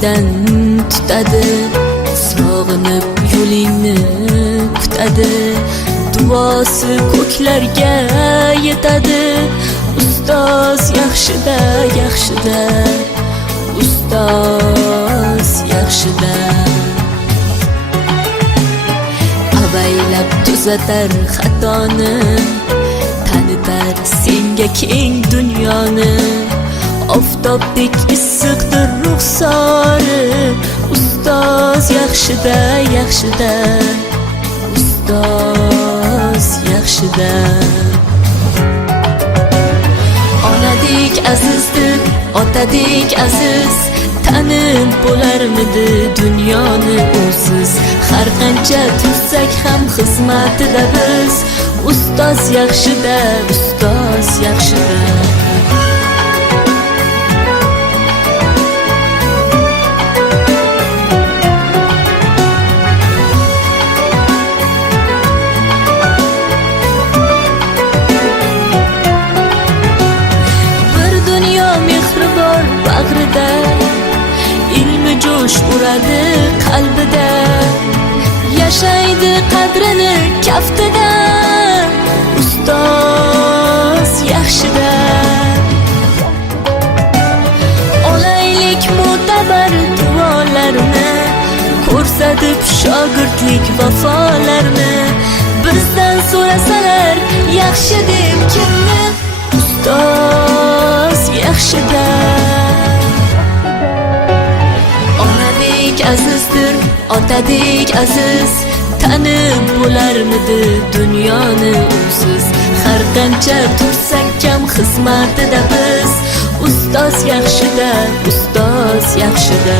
esingdan tutadi, sog'inib yo'lingni kutadi, duosi ko'klarga yetadi. Ustoz yaxshida, yaxshida, ustoz yaxshida. Avaylab tuzatar xatoni, tanitar senga keng dunyoni. Oftobdek issiqdir ruxsori, ustoz yaxshida, yaxshida, ustoz yaxshida. Onadek azizdir, otadek aziz, tanib bo'larmidi dunyoni usiz. Har qancha tursak ham xizmatida biz, ustoz yaxshida, ustoz yaxshida. Bag'rida ilmi jo'sh uradi qalbida, yashaydi qadrini kaftida, ustoz yaxshida. Olaylik mo'tabar duolarni, ko'rsatib shogirdlik vafolarni. Bizdan so'rasalar yaxshi deb kimni, ustoz yaxshida. Azizdir, otadek aziz, tanib bo'larmidi dunyoni usiz. Har qancha tursak kam xizmatida biz, ustoz yaxshida, ustoz yaxshida.